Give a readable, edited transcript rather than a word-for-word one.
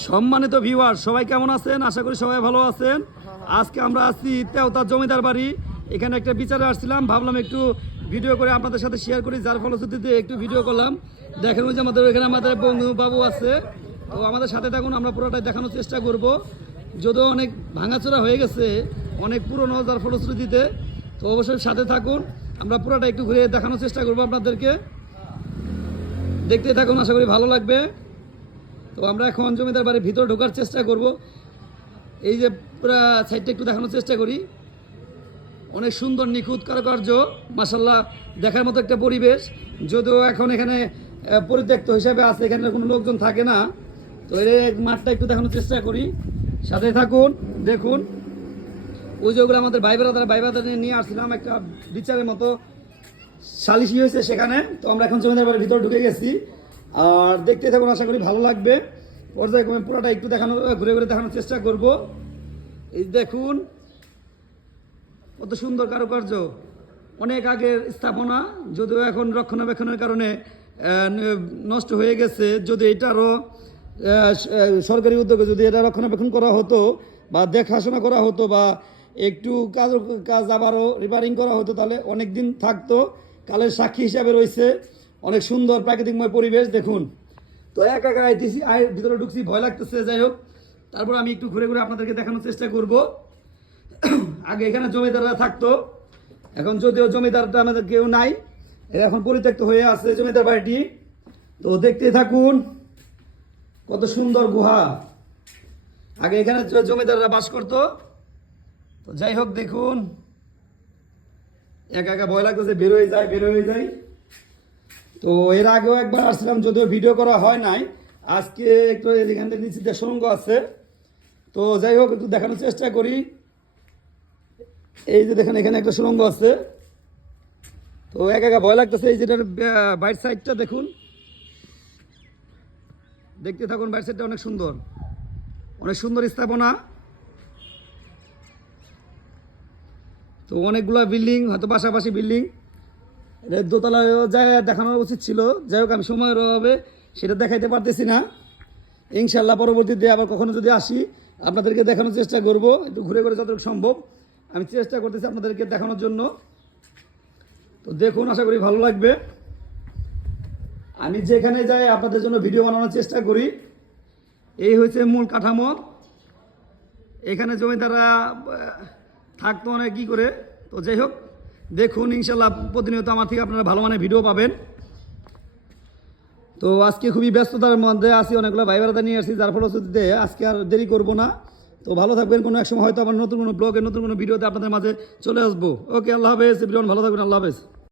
সম্মানিত ভিউয়ার সবাই কেমন আছেন? আশা করি সবাই ভালো আছেন। আজকে আমরা আছি তেওতার জমিদার বাড়ি। এখানে একটা বিচারে আসছিলাম, ভাবলাম একটু ভিডিও করে আপনাদের সাথে শেয়ার করি, যার ফলশ্রুতিতে একটু ভিডিও করলাম। দেখেন যে আমাদের এখানে আমাদের বন্ধু বাবু আছে, তো আমাদের সাথে থাকুন, আমরা পুরোটাই দেখানোর চেষ্টা করব। যদিও অনেক ভাঙাচোরা হয়ে গেছে, অনেক পুরনো, যার ফলশ্রুতিতে, তো অবশ্যই সাথে থাকুন। আমরা পুরোটা একটু ঘুরে দেখানোর চেষ্টা করব আপনাদেরকে, দেখতে থাকুন, আশা করি ভালো লাগবে। তো আমরা এখন জমিদার বাড়ির ভিতরে ঢোকার চেষ্টা করব। এই যে পুরো সাইডটা একটু দেখানোর চেষ্টা করি। অনেক সুন্দর নিখুঁত কারুকার্য, মাশাআল্লাহ, দেখার মতো একটা পরিবেশ। যদিও এখন এখানে পরিত্যক্ত হিসাবে আছে, এখানে কোনো লোকজন থাকে না। তো এই মাঠটা একটু দেখানোর চেষ্টা করি, সাথে থাকুন, দেখুন। ওই যেগুলো আমাদের ভাই ব্রাদার নিয়ে আসছিলাম, একটা বিচারের মতো সালিশি হয়েছে সেখানে। তো আমরা এখন জমিদার বাড়ির ভিতরে ঢুকে গেছি, আর দেখতে থাকুন, আশা করি ভালো লাগবে। পর্যায়ক্রমে পুরোটা একটু দেখানো, ঘুরে ঘুরে দেখানোর চেষ্টা করব। এই দেখুন কত সুন্দর কারুকার্য, অনেক আগের স্থাপনা, যদিও এখন রক্ষণাবেক্ষণের কারণে নষ্ট হয়ে গেছে। যদি এটারও সরকারি উদ্যোগে যদি এটা রক্ষণাবেক্ষণ করা হতো বা দেখাশোনা করা হতো বা একটু কাজ আবারও রিপেয়ারিং করা হতো, তাহলে অনেক দিন থাকতো। কালের সাক্ষী হিসাবে রয়েছে, অনেক সুন্দর প্রাকৃতিকময় পরিবেশ। দেখুন, তো একা আইতেছি, ভিতরে ঢুকছি, ভয় লাগতেছে। যাই হোক, তারপর আমি একটু ঘুরে ঘুরে আপনাদেরকে দেখানোর চেষ্টা করব। আগে এখানে জমিদাররা থাকতো, এখন যদিও জমিদারটা আমাদের কেউ নাই, এরা এখন পরিত্যক্ত হয়ে আছে জমিদার বাড়িটি। তো দেখতে থাকুন, কত সুন্দর গুহা। আগে এখানে জমিদাররা বাস করতো। তো যাই হোক, দেখুন, একা একা ভয় লাগতেছে, বের হয়ে যায়। তো এর আগেও একবার আসছিলাম, যদিও ভিডিও করা হয় নাই। আজকে একটু এখান থেকে নিচে সুড়ঙ্গ আছে, তো যাই হোক একটু দেখানোর চেষ্টা করি। এই যে দেখেন, এখানে একটা সুড়ঙ্গ আছে। তো একা ভয় লাগতেছে। এই যেটার বাইর সাইডটা দেখুন, দেখতে থাকুন। বাইর সাইডটা অনেক সুন্দর স্থাপনা। তো অনেকগুলো বিল্ডিং, হয়তো পাশাপাশি বিল্ডিং। এটা দোতলায় জায়গা দেখানোর উচিত ছিল, যাই হোক আমি সময়ের অভাবে সেটা দেখাইতে পারতেছি না। ইনশাল্লাহ পরবর্তীতে আবার কখনো যদি আসি আপনাদেরকে দেখানোর চেষ্টা করব, একটু ঘুরে ঘুরে যতটুকু সম্ভব আমি চেষ্টা করতেছি আপনাদেরকে দেখানোর জন্য। তো দেখুন, আশা করি ভালো লাগবে। আমি যেখানে যাই আপনাদের জন্য ভিডিও বানানোর চেষ্টা করি। এই হচ্ছে মূল কাঠামো। এখানে জমিদাররা থাকতো অনেক কি করে। তো যাই হোক, দেখুন, ইনশাল্লাহ প্রতিনিয়ত আমার থেকে আপনারা ভালো মানের ভিডিও পাবেন। তো আজকে খুবই ব্যস্ততার মধ্যে আছি, অনেকগুলো ভাই ব্রাদার নিয়ে আসছি, যার ফলশ্রুতিতে আজকে আর দেরি করব না। তো ভালো থাকবেন, কোনো এক সময় হয়তো আবার নতুন কোনো ব্লগে নতুন কোনো ভিডিওতে আপনাদের মাঝে চলে আসবো। ওকে, আল্লাহ হাফেজ, ভালো থাকবেন, আল্লাহ হাফেজ।